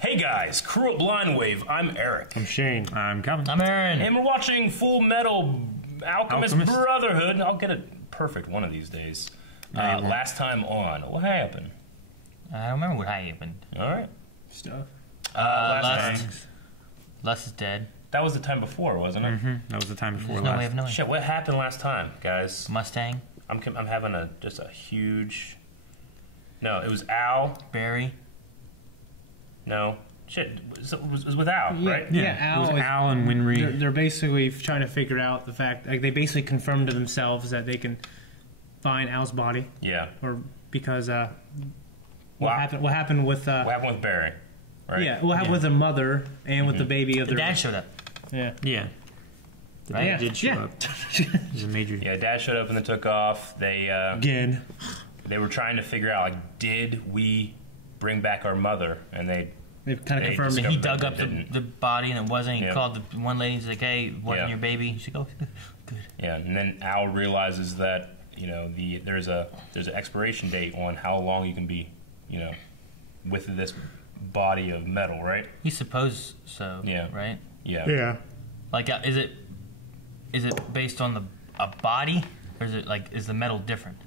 Hey guys, crew at Blind Wave, I'm Eric. I'm Shane. I'm Calvin. I'm Aaron. And we're watching Fullmetal Alchemist Brotherhood. I'll get it perfect one of these days. Last time on, what happened? I don't remember what happened. Alright. Stuff. Les is dead. That was the time before, wasn't it? Mm-hmm. That was the time before There's no way last. of knowing. Shit, what happened last time, guys? Mustang. I'm having just a huge... No, it was Al. Barry. No. Shit, it was with Al, right? Yeah, It was Al and Winry. They're basically trying to figure out the fact, like they basically confirmed to themselves that they can find Al's body. Yeah. Or because what happened with what happened with Barry? Right? Yeah, what happened with the mother and with the baby of The their dad showed up. Yeah. Yeah. The Right? dad did show Yeah. up. It was a major. Yeah, Dad showed up and then took off. They Again. They were trying to figure out, like, did we bring back our mother? And They've kind of They confirmed that He he dug up didn't. the body and it wasn't. He Yeah. called the one lady. He's like, "Hey, it wasn't Yeah. your baby." She's like, "Oh, good." Yeah, and then Al realizes that there's an expiration date on how long you can be with this body of metal, right? He supposed so. Yeah. Right. Yeah. Yeah. Like, is it based on a body, or is the metal different?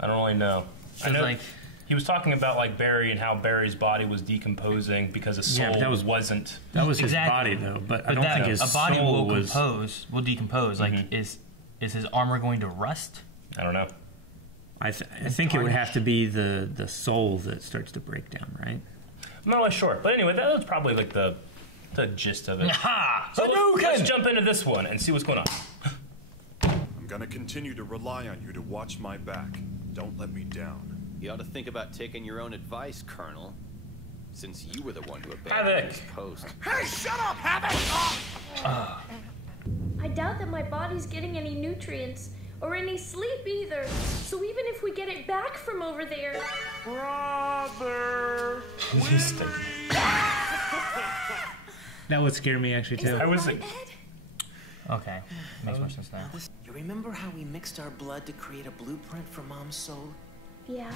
I don't really know. I know like he was talking about like Barry and how Barry's body was decomposing because his soul but that wasn't. That was his Exactly. body, though. But I don't think his a body soul will decompose. Like, is his armor going to rust? I don't know. I think it would have to be the soul that starts to break down, right? I'm not really sure, but anyway, that was probably like the gist of it. Ha! So let's jump into this one and see what's going on. I'm gonna continue to rely on you to watch my back. Don't let me down. You ought to think about taking your own advice, Colonel. Since you were the one who Havoc. abandoned this post. Hey, shut up, Havoc! I doubt that my body's getting any nutrients or any sleep either. So even if we get it back from over there... Brother! That would scare me actually too. I was Okay, makes more sense now. You remember how we mixed our blood to create a blueprint for Mom's soul? Yeah.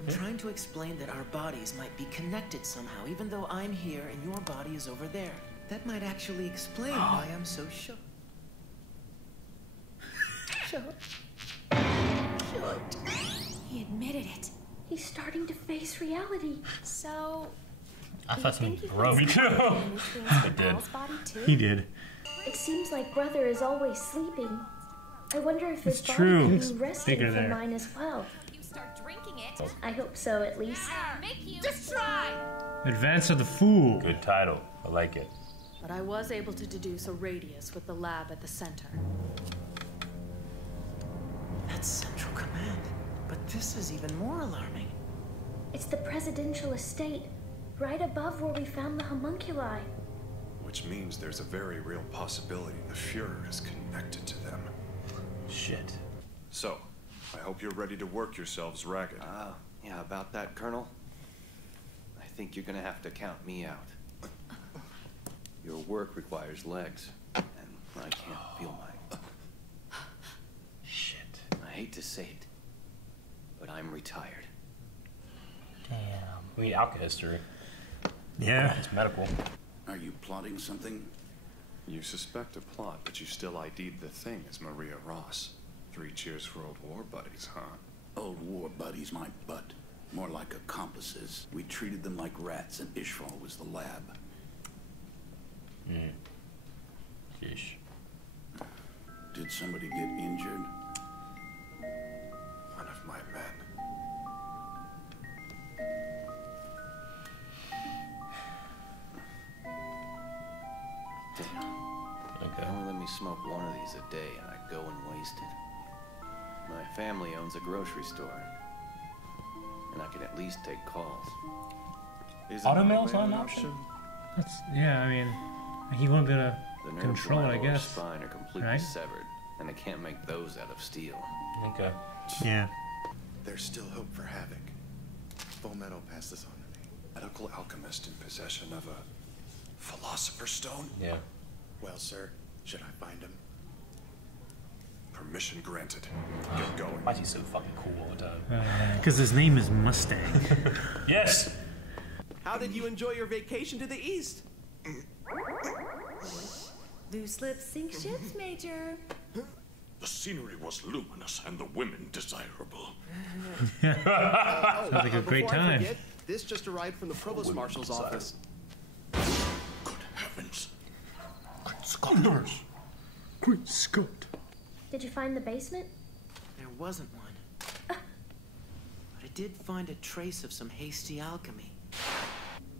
I'm trying to explain that our bodies might be connected somehow, even though I'm here and your body is over there. That might actually explain why I'm so shook. He admitted it. He's starting to face reality. So... I thought think something you broke. Me too. I did. body too? He did. It seems like Brother is always sleeping. I wonder if his It's body true. could It's be resting bigger for there. mine as well. You start drinking it. I hope so, at least. Make you just try. Advance of the Fool. Good title. I like it. But I was able to deduce a radius with the lab at the center. That's Central Command. But this is even more alarming. It's the presidential estate, right above where we found the homunculi. Which means there's a very real possibility the Fuhrer is connected to them. Shit. So, I hope you're ready to work yourselves ragged. Yeah, about that, Colonel. I think you're gonna have to count me out. Your work requires legs, and I can't feel mine. Shit. I hate to say it, but I'm retired. Damn. We need alka history. Yeah. It's medical. Are you plotting something? You suspect a plot, but you still ID'd the thing as Maria Ross. 3 cheers for old war buddies, huh? Old war buddies, my butt. More like accomplices. We treated them like rats, and Ishval was the lab. Yeesh. Did somebody get injured? One of my men. Okay. They only let me smoke one of these a day, and I go and waste it. My family owns a grocery store, and I can at least take calls. Is Automail's not an option? That's, yeah, I mean, he won't be able to The nerves control in it, my I lower guess. spine are completely Right? severed, and I can't make those out of steel. Okay. Yeah. There's still hope for Havoc. Fullmetal passed this on to me. Medical alchemist in possession of a philosopher's stone? Yeah. Well, sir, should I find him? Permission granted. Get going. Why is he so fucking cool all the time? Because his name is Mustang. Yes! How did you enjoy your vacation to the east? Loose lips sink ships, Major. The scenery was luminous and the women desirable. Sounds like a great Before I time. forget, this just arrived from the Provost Marshal's office. Good heavens. Great sculptors. Great Scott. Did you find the basement? There wasn't one. But I did find a trace of some hasty alchemy.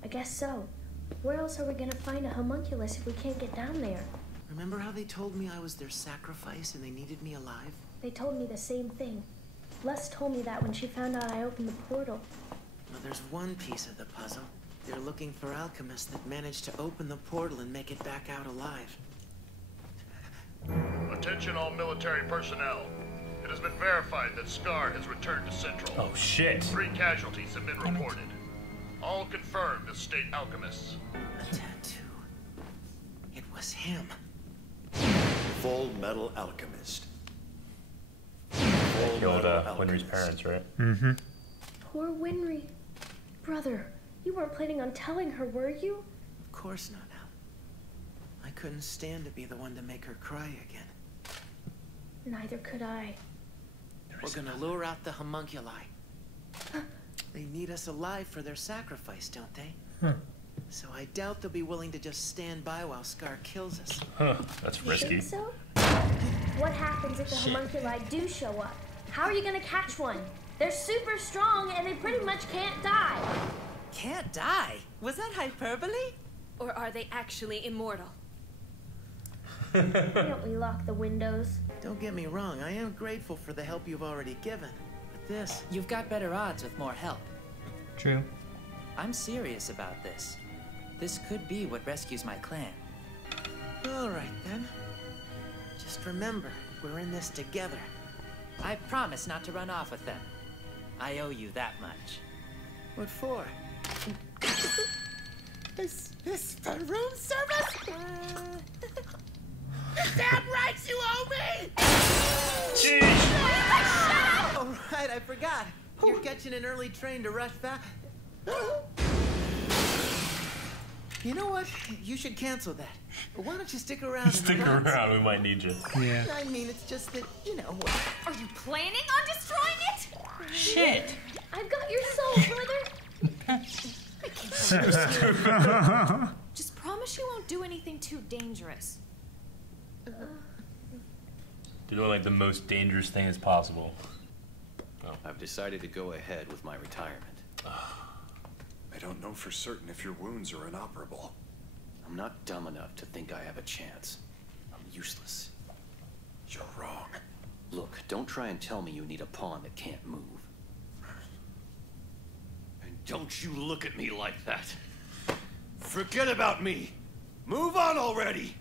I guess so. Where else are we gonna find a homunculus if we can't get down there? Remember how they told me I was their sacrifice and they needed me alive? They told me the same thing. Les told me that when she found out I opened the portal. Well, there's one piece of the puzzle. They're looking for alchemists that managed to open the portal and make it back out alive. Attention all military personnel. It has been verified that Scar has returned to Central. Oh shit. 3 casualties have been reported. All confirmed as state alchemists. A tattoo. It was him. Fullmetal Alchemist. Killed Winry's parents, right? Mm-hmm. Poor Winry. Brother, you weren't planning on telling her, were you? Of course not, Al. I couldn't stand to be the one to make her cry again. Neither could I. We're gonna lure out the homunculi. They need us alive for their sacrifice, don't they? Huh. So I doubt they'll be willing to just stand by while Scar kills us. Huh, that's You risky. think so? What happens if the homunculi do show up? How are you gonna catch one? They're super strong and they pretty much can't die. Can't die? Was that hyperbole? Or are they actually immortal? Why don't we lock the windows? Don't get me wrong, I am grateful for the help you've already given. But this... You've got better odds with more help. True. I'm serious about this. This could be what rescues my clan. All right, then. Just remember, we're in this together. I promise not to run off with them. I owe you that much. What for? Is this for room service? Damn right you owe me! All right, I forgot. You're catching an early train to rush back. You know what? You should cancel that. But why don't you stick around? Stick around, we might need you. Yeah. I mean, it's just that, you know. Are you planning on destroying it? Shit. I've got your soul, brother. Just promise you won't do anything too dangerous. They're doing like the most dangerous thing as possible. Oh. I've decided to go ahead with my retirement. I don't know for certain if your wounds are inoperable. I'm not dumb enough to think I have a chance. I'm useless. You're wrong. Look, don't try and tell me you need a pawn that can't move. And don't you look at me like that. Forget about me. Move on already.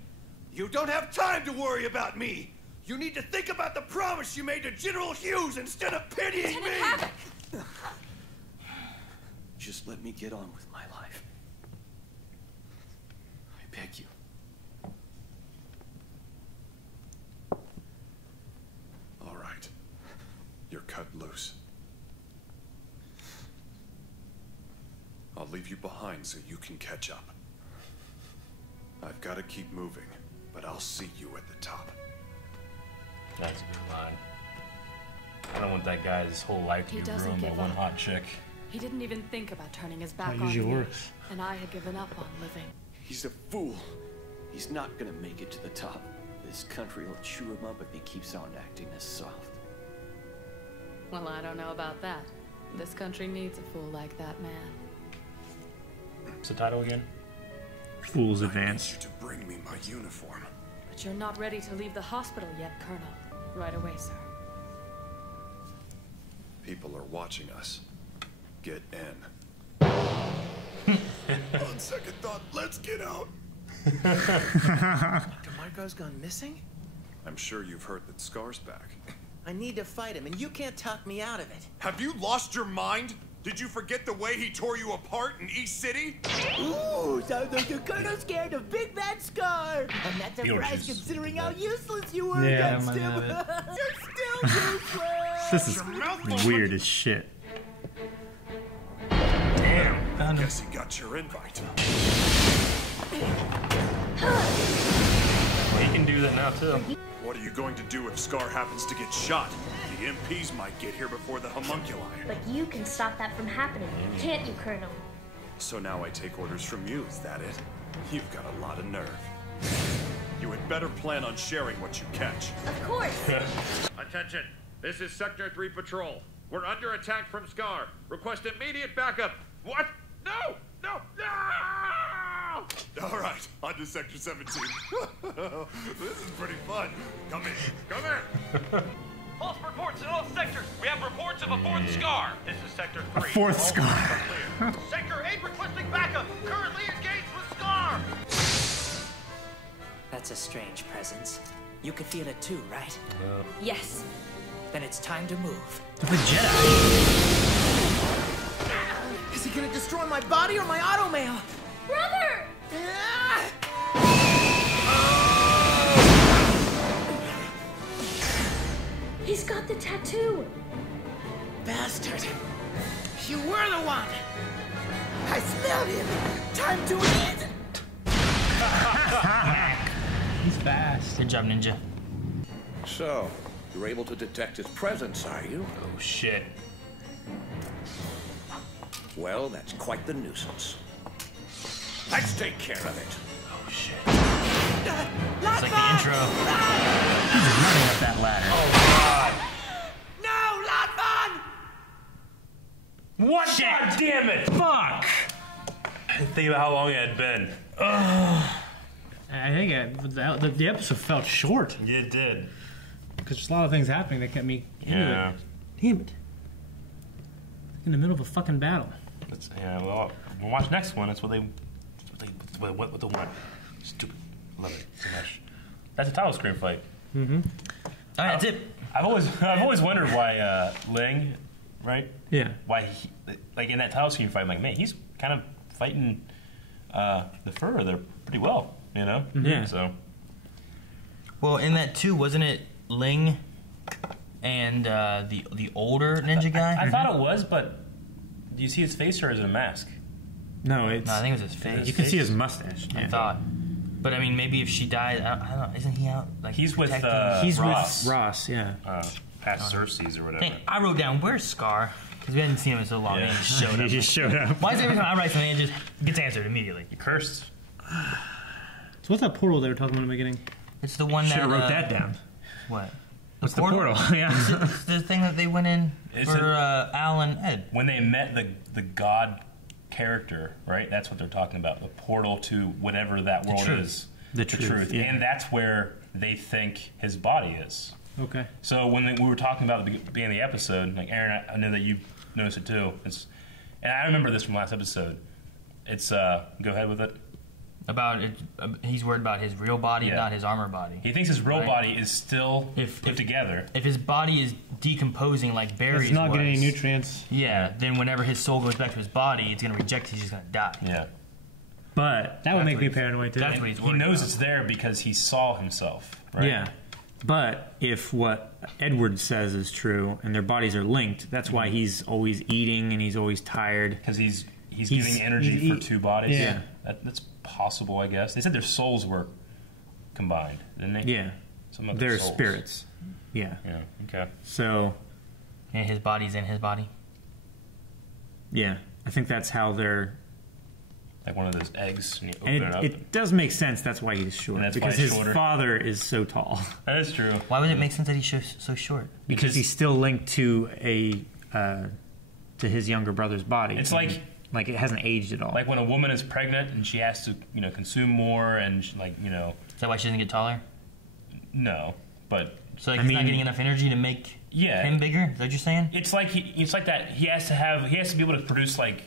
You don't have time to worry about me. You need to think about the promise you made to General Hughes instead of pitying me. Just let me get on with my life. I beg you. All right. You're cut loose. I'll leave you behind so you can catch up. I've got to keep moving, but I'll see you at the top. That's a good line. I don't want that guy's whole life to He be doesn't ruined by give one up. hot chick. He didn't even think about turning his back That on usually me. works. And I had given up on living. He's a fool. He's not gonna make it to the top. This country will chew him up if he keeps on acting this soft. Well, I don't know about that. This country needs a fool like that man. What's the title again? Fool's I need Advance. you to bring me my uniform. But you're not ready to leave the hospital yet, Colonel. Right away, sir. People are watching us. Get in. On second thought, let's get out. Dr. Marco's gone missing? I'm sure you've heard that Scar's back. I need to fight him, and you can't talk me out of it. Have you lost your mind? Did you forget the way he tore you apart in East City? Ooh, sounds like the Colonel's scared of Big Bad Scar. I'm not surprised considering how useless you were Yeah, against him. You're still useless. This is weird as shit. Damn. Found him. Guess he got your invite. Well, he can do that now too. What are you going to do if Scar happens to get shot? The MPs might get here before the homunculi. But you can stop that from happening, can't you, Colonel? So now I take orders from you, is that it? You've got a lot of nerve. You had better plan on sharing what you catch. Of course. Attention, this is Sector 3 Patrol. We're under attack from Scar. Request immediate backup. What? No! No! No! All right, on to Sector 17. This is pretty fun. Come in. Come in! False reports in all sectors. We have reports of a fourth Scar. This is Sector 3. A fourth Scar. Sector 8 requesting backup. Currently engaged with Scar. That's a strange presence. You could feel it too, right? Yes. Then it's time to move. The Jedi. Is he gonna destroy my body or my automail? Brother! He's got the tattoo. Bastard. You were the one. I smelled him. Time to eat. He's fast. Good job, Ninja. So, you're able to detect his presence, are you? Oh, shit. Well, that's quite the nuisance. Let's take care of it. Oh, shit. It's like the intro. He's running up that ladder. Oh, God. No, Lotman! What? Shit. God damn it. Fuck. Think about how long it had been. I think the episode felt short. It did. Because there's a lot of things happening that kept me into Yeah. it. Damn it. In the middle of a fucking battle. Yeah, well, we'll watch next one. That's what they want. Stupid. Love it so much. That's a title screen fight. Mm-hmm. All right, that's it. I've always wondered why Ling, right? Yeah. Why he, like in that title screen fight, I'm like, man, he's kind of fighting the fur there pretty well, you know? Yeah. So. Well, in that too, wasn't it Ling and the older ninja guy? I thought it was, but do you see his face or is it a mask? No, it's. No, I think it was his face. You can see his mustache. I thought. But I mean, maybe if she died, I don't know. Isn't he out? Like he's with Ross. with Ross, yeah. Past Cersei's or whatever. Dang, I wrote down, where's Scar? Because we hadn't seen him in so long. Yeah. And he just showed up. He just showed up. Why is every time I write something, it just gets answered immediately? You cursed. So what's that portal they were talking about in the beginning? It's the one Should that have wrote that down. What? What's the portal? Yeah. It's the thing that they went in for Al and Ed. When they met the god character, right? That's what they're talking about. The portal to whatever that world is. The truth. Yeah. And that's where they think his body is. Okay. So when we were talking about the beginning of the episode, like Aaron, I know that you noticed it too. And I remember this from last episode. It's go ahead with it. About it, he's worried about his real body, Yeah. not his armor body. He thinks his real body is still put together. If his body is decomposing like Barry's It's not was, getting any nutrients. Yeah, then whenever his soul goes back to his body, it's going to reject it. He's just going to die. Yeah. But that would make me paranoid too. That's what he's He worried knows about. it's there because he saw himself, right? Yeah. But if what Edward says is true and their bodies are linked, that's why he's always eating and he's always tired. Because he's giving energy for two bodies. Yeah. That's possible, I guess. They said their souls were combined, didn't they? Yeah. Some of Their souls. spirits. Yeah. Yeah, okay. So. And his body's in his body? Yeah. I think that's how they're. Like one of those eggs, and you open And it up. it does make sense that's why he's short. And that's because why he's his shorter. father is so tall. That is true. Why would it make sense that he's so short? Because he's still linked to to his younger brother's body. It's And, like it hasn't aged at all. Like when a woman is pregnant and she has to, consume more and Is that why she doesn't get taller? No, but So like he's not getting enough energy to make him bigger? Is that what you're saying? It's like that. He has to be able to produce like,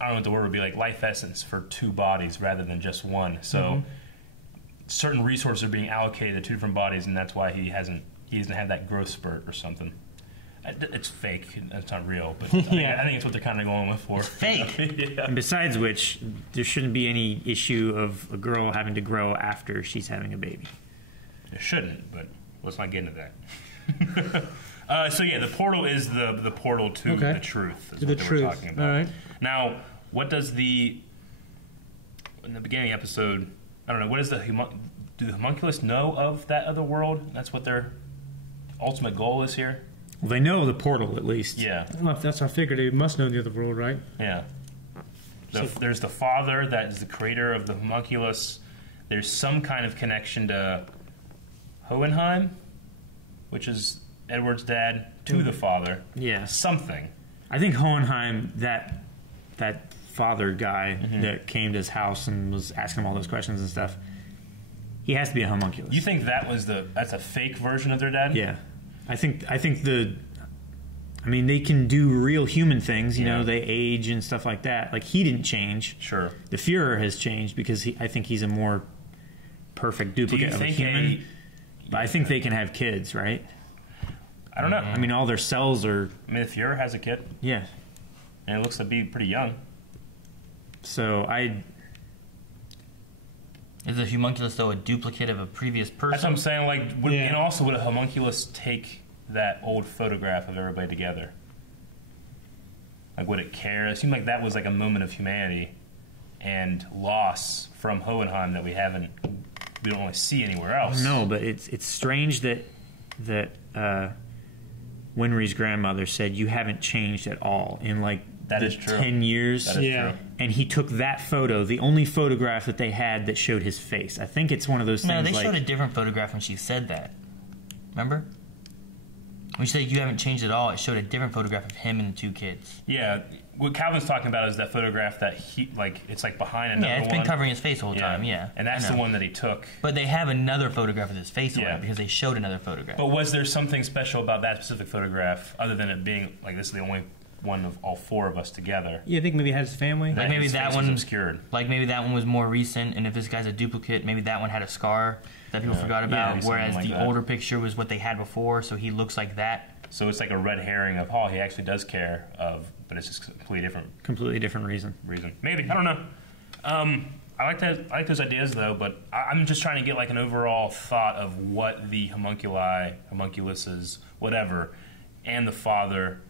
I don't know what the word would be, like life essence for two bodies rather than just one. So certain resources are being allocated to two different bodies, and that's why he doesn't have that growth spurt or something. It's fake. It's not real, but I think it's what they're kind of going with for. Fake. Yeah. And besides which, there shouldn't be any issue of a girl having to grow after she's having a baby. It shouldn't, but let's not get into that. So yeah, the portal is the portal to the truth. Is To what the they truth. were talking about. All right. Now, What does in the beginning episode, I don't know, what is do the homunculus know of that other world? That's what their ultimate goal is here? Well, they know the portal, at least. Yeah. Well, that's I figured they must know the other world, right? Yeah. There's the father that is the creator of the homunculus. There's some kind of connection to Hohenheim, which is Edward's dad, to the father. Yeah. Something. I think Hohenheim, that father guy that came to his house and was asking him all those questions and stuff, he has to be a homunculus. You think that's a fake version of their dad? Yeah. I think they can do real human things, you know, they age and stuff like that. Like, he didn't change. Sure. The Fuhrer has changed because I think he's a more perfect duplicate of a human. But I think they can have kids, right? I don't know. I mean, all their cells are... I mean, the Fuhrer has a kid. Yeah. And it looks to be pretty young. So, Is a homunculus, though, a duplicate of a previous person? That's what I'm saying. Like, and also, would a homunculus take that old photograph of everybody together? Like, would it care? It seemed like that was like a moment of humanity and loss from Hohenheim that we don't really see anywhere else. No, but it's strange that Winry's grandmother said you haven't changed at all in like that is true. 10 years. That is true. And he took that photo, the only photograph that they had that showed his face. I think it's one of those things. No, they like, showed a different photograph when she said that. Remember? When she said you haven't changed at all, it showed a different photograph of him and the two kids. Yeah, what Calvin's talking about is that photograph that it's like behind another one. Yeah, it's been covering his face the whole time, yeah. And that's the one that he took. But they have another photograph of his face on it because they showed another photograph. But was there something special about that specific photograph other than it being, like, this is the only one of all four of us together? Yeah, I think maybe it had his family. Like maybe that one obscured. Like maybe that one was more recent, and if this guy's a duplicate, maybe that one had a scar that people forgot about, whereas the older picture was what they had before, so he looks like that. So it's like a red herring of, he actually does care but it's just completely different reason. Maybe, I don't know. I like those ideas though, but I'm just trying to get like an overall thought of what the homunculuses, whatever, and the father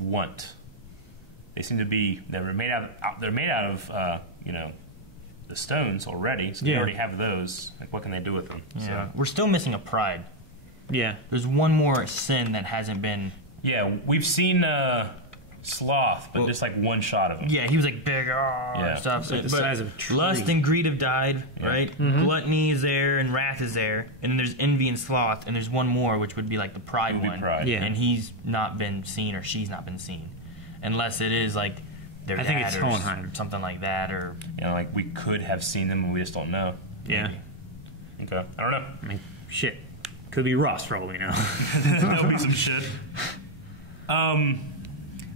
want. They seem to be they're made out of the stones already, so they already have those. Like, what can they do with them? Yeah. So. We're still missing a pride. Yeah. There's one more sin that hasn't been... Yeah, we've seen Sloth, but just like one shot of him. Yeah, he was like big and stuff. Like the size of a tree. Lust and greed have died, right? Mm-hmm. Gluttony is there and wrath is there. And then there's envy and sloth, and there's one more, which would be like the pride one. Pride. Yeah. And he's not been seen or she's not been seen. Unless it is like their dad, I think it's or Hohenheim. something like that. Or like we could have seen them and we just don't know. Yeah. Maybe. Okay. I don't know. I mean, shit. Could be Ross for all we know. That'll be some shit.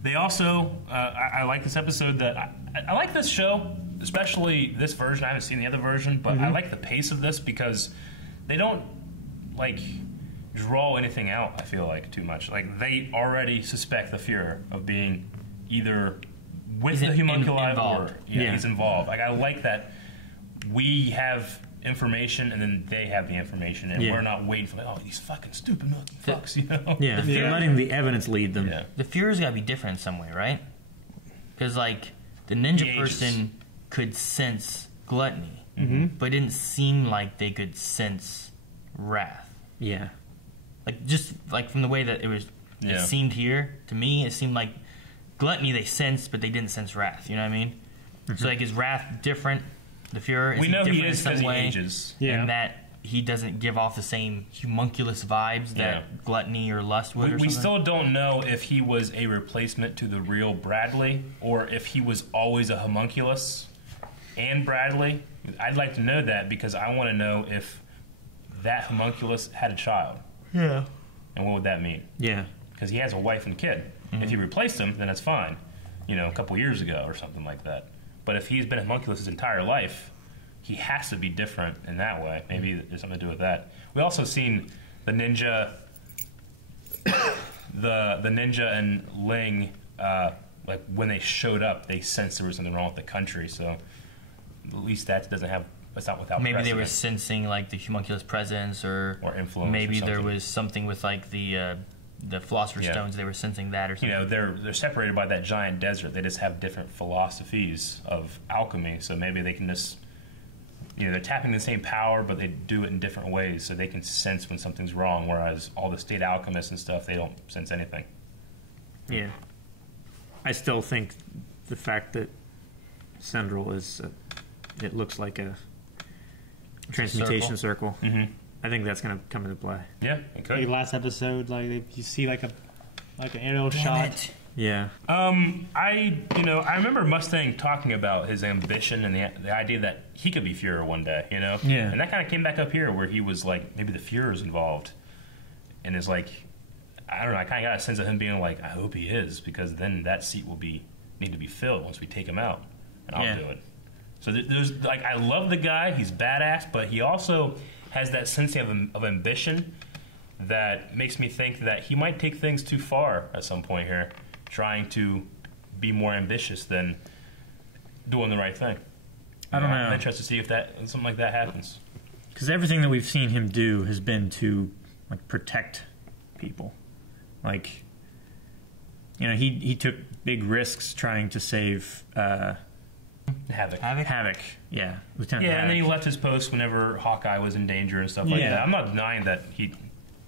They also, I like this episode. I like this show, especially this version. I haven't seen the other version, but I like the pace of this because they don't like draw anything out. I feel like too much. Like they already suspect the Fuhrer of being either with the homunculi or he's involved. Like I like that we have information and then they have the information and we're not waiting for these fucking stupid fucks, you know? Yeah, they're letting the evidence lead them. Yeah. The Fuhrer's got to be different in some way, right? Because like the ninja person could sense gluttony, but it didn't seem like they could sense wrath. Yeah. Like just like from the way that it seemed here to me, it seemed like gluttony they sensed, but they didn't sense wrath. You know what I mean? So like is wrath different? The Fuhrer, we know he is different in some way? He ages. And that he doesn't give off the same homunculus vibes that gluttony or lust would. We still don't know if he was a replacement to the real Bradley or if he was always a homunculus and Bradley. I'd like to know that because I want to know if that homunculus had a child. Yeah. And what would that mean? Yeah. Because he has a wife and kid. If he replaced him, then that's fine. A couple years ago or something like that. But if he's been a homunculus his entire life, he has to be different in that way. Maybe there's something to do with that. We also seen the ninja, the ninja and Ling, like when they showed up, they sensed there was something wrong with the country. So at least that's not without. Maybe precedent. they were sensing like the homunculus presence or influence. Maybe or there was something with like the the Philosopher's Stones, they were sensing that or something. You know, they're separated by that giant desert. They just have different philosophies of alchemy, so maybe they can just, you know, they're tapping the same power, but they do it in different ways, so they can sense when something's wrong, whereas all the state alchemists and stuff, they don't sense anything. Yeah. I still think the fact that Sendril is, it looks like a transmutation circle. Mm-hmm. I think that's going to come into play. Yeah, it could. Like last episode, you see like an aerial shot. Yeah. I remember Mustang talking about his ambition and the idea that he could be Fuhrer one day, you know? Yeah. And that kind of came back up here where he was like, maybe the Fuhrer's involved. And it's like, I don't know, I kind of got a sense of him being like, I hope he is, because then that seat will need to be filled once we take him out. And I'll do it. So there's, like, I love the guy, he's badass, but he also has that sense of ambition that makes me think that he might take things too far at some point here, trying to be more ambitious than doing the right thing. I don't know. I'm interested to see if something like that happens. Because everything that we've seen him do has been to like protect people. Like, you know, he took big risks trying to save Havoc. Yeah, Lieutenant Yeah, Havoc. and then he left his post whenever Hawkeye was in danger and stuff like that. I'm not denying that he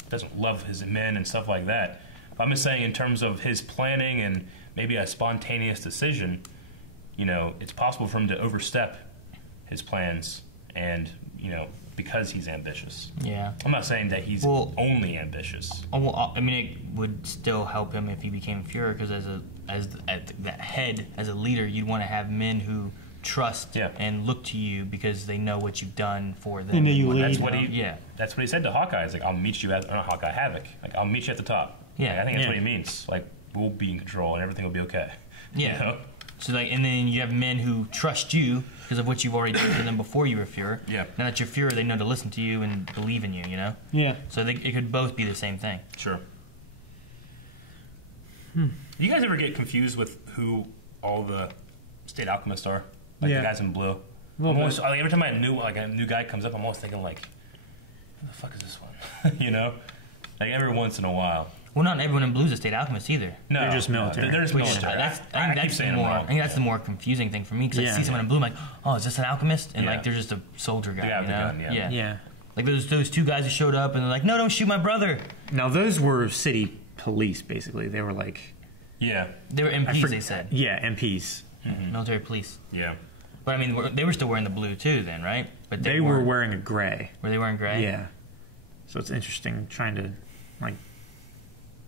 doesn't love his men and stuff like that. But I'm just saying, in terms of his planning and maybe a spontaneous decision, you know, it's possible for him to overstep his plans, and you know, because he's ambitious. Yeah. I'm not saying that he's only ambitious. Well, I mean, it would still help him if he became Fuhrer, because at the head, as a leader, you'd want to have men who trust and look to you because they know what you've done for them. They know you That's lead. what that's what he said to Hawkeye. He's like, I'll meet you at, not Hawkeye, Havoc. Like, I'll meet you at the top. Yeah. Like, I think that's what he means. Like, we'll be in control and everything will be okay. Yeah. You know? So like, and then you have men who trust you because of what you've already done for them before you were Fuhrer. Yeah. Now that you're Fuhrer, they know to listen to you and believe in you. You know. Yeah. So it could both be the same thing. Sure. You guys ever get confused with who all the state alchemists are? Like the guys in blue. Almost, like, every time a new guy comes up, I'm always thinking like, who the fuck is this one? You know, like every once in a while. Well, not everyone in blue is a state alchemist either. No, they're just military. They're just military. I think that's the more confusing thing for me, because I see someone in blue, I'm like, oh, is this an alchemist? And like, they're just a soldier guy. The gun, yeah. Like those two guys who showed up and they're like, no, don't shoot my brother. Now those were city police, basically. They were like, they were MPs. They said, MPs, military police. Yeah. But I mean, they were still wearing the blue too, then, right? But they were wearing a gray. Were they wearing gray? Yeah. So it's interesting trying to like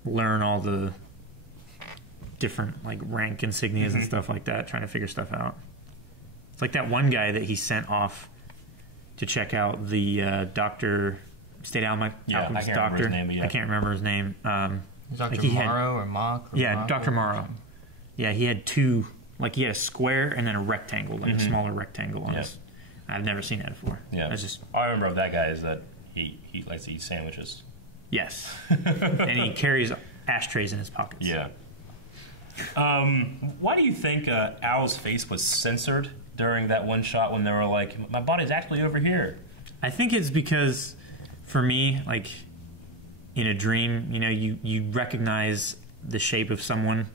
learn all the different like rank insignias and stuff like that, trying to figure stuff out. It's like that one guy that he sent off to check out the state alchemist doctor. I can't remember his name. Dr. Morrow or Mock? Dr. Morrow. Yeah, he had two. Like, he had a square and then a rectangle, like a smaller rectangle on his. I've never seen that before. Yeah. All I remember of that guy is that he likes to eat sandwiches. Yes. And he carries ashtrays in his pockets. Yeah. Why do you think Al's face was censored during that one shot when they were like, my body's actually over here? I think it's because, for me, like, in a dream, you know, you recognize the shape of someone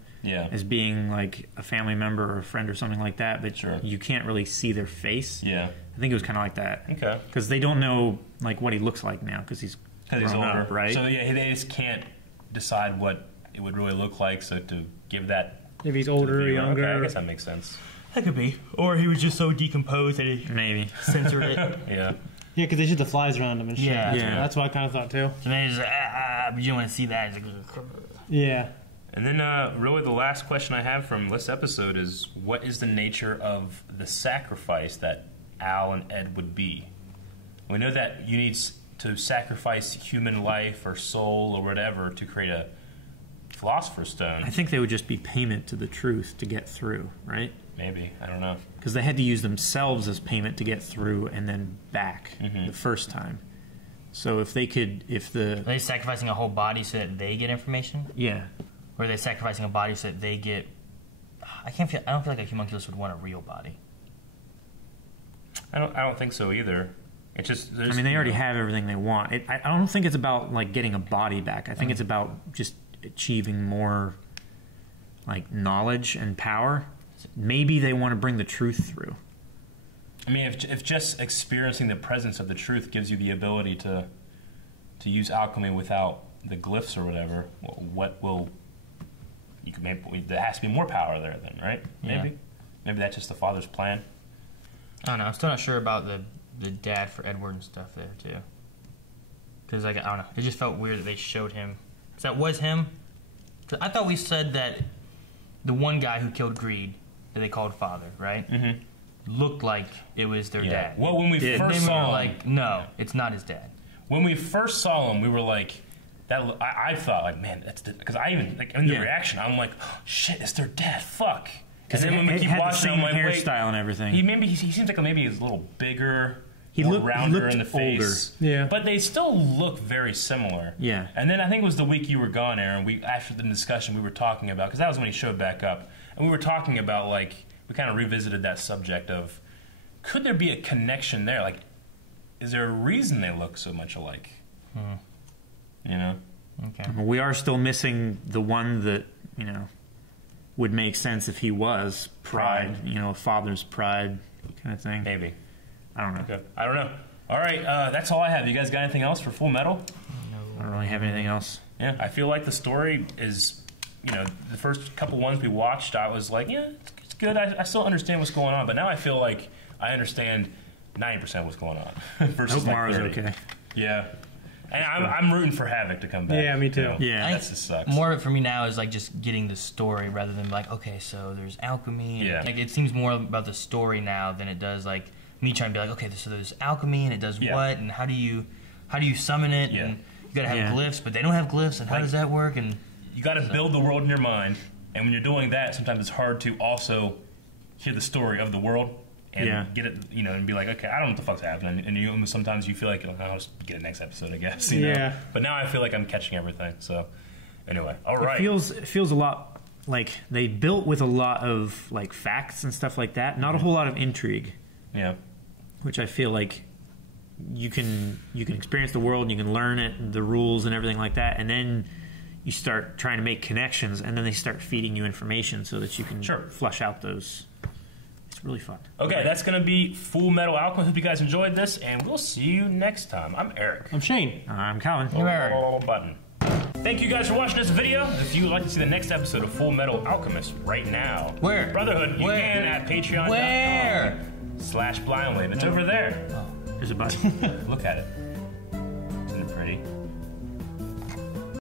as being like a family member or a friend or something like that, but you can't really see their face. Yeah. I think it was kind of like that. Okay. Because they don't know like what he looks like now because he's grown older, up, right? So yeah, they just can't decide what it would really look like. So to give that, if he's older or younger, okay, I guess that makes sense. That could be, or he was just so decomposed that he maybe censored it. Yeah. Yeah, because they shoot the flies around him and shit. Yeah. That's what I kind of thought too. So then he's like, but you don't want to see that. Yeah. And then really the last question I have from this episode is, what is the nature of the sacrifice that Al and Ed would be? We know that you need to sacrifice human life or soul or whatever to create a Philosopher's Stone. I think they would just be payment to the truth to get through, right? Maybe. I don't know. Because they had to use themselves as payment to get through and then back the first time. So if they could, Are they sacrificing a whole body so that they get information? Yeah. Or are they sacrificing a body so that they get... I don't feel like a homunculus would want a real body. I don't think so either. It's just... I mean, they already have everything they want. I don't think it's about, like, getting a body back. I think it's about just achieving more like knowledge and power, maybe they want to bring the truth through. I mean, if just experiencing the presence of the truth gives you the ability to use alchemy without the glyphs or whatever, what will you can maybe there has to be more power there then, right? Maybe that's just the Father's plan. I don't know. I'm still not sure about the dad for Edward and stuff there too. Because like I don't know, it just felt weird that they showed him. Because that was him. 'Cause I thought we said that the one guy who killed Greed that they called Father, right? Mm-hmm. Looked like it was their dad. Well, when we first saw him, like, no, it's not his dad. When we first saw him, we were like, that. I thought like, man, that's because I even like in the reaction, I'm like, oh, shit, it's their dad. Fuck. Because then when we keep watching, I'm like, hairstyle and everything. He seems like maybe he's a little bigger. He looked rounder in the face. Older. Yeah. But they still look very similar. Yeah. And then I think it was the week you were gone, Aaron. After the discussion we were talking about, because that was when he showed back up, and we were talking about like we kind of revisited that subject of could there be a connection there? Like, is there a reason they look so much alike? You know. Okay. We are still missing the one that would make sense if he was pride. A father's pride kind of thing. Maybe. I don't know. Okay. I don't know. All right, that's all I have. You guys got anything else for Full Metal? No. I don't really have anything else. Yeah, I feel like the story is, the first couple ones we watched, I was like, yeah, it's good. I still understand what's going on, but now I feel like I understand 90% of what's going on. Versus I hope Mara's okay. Yeah. And I'm rooting for Havoc to come back. Yeah, me too. Yeah. That just sucks. More of it for me now is like just getting the story rather than like, okay, so there's alchemy. And Yeah. like, it seems more about the story now than it does like me trying to be like, okay, so there's alchemy and it does what, and how do you summon it? Yeah. And you gotta have glyphs, but they don't have glyphs, and how does that work? And you got to build the world in your mind, and when you're doing that, sometimes it's hard to also hear the story of the world and get it, and be like, okay, I don't know what the fuck's happening, and sometimes you feel like, I'll just get it next episode, I guess. Yeah. But now I feel like I'm catching everything. So anyway, all right. It feels a lot like they built with a lot of like facts and stuff like that. Not a whole lot of intrigue. Yeah. Which I feel like you can experience the world and you can learn it, the rules and everything like that, and then you start trying to make connections, and then they start feeding you information so that you can flush out those. It's really fun. Okay, that's going to be Full Metal Alchemist. Hope you guys enjoyed this, and we'll see you next time. I'm Eric. I'm Shane. I'm Colin. Button. Thank you guys for watching this video. If you would like to see the next episode of Full Metal Alchemist right now, Where? Brotherhood, you can at patreon.com/blindwave. It's over there. There's a button. Look at it.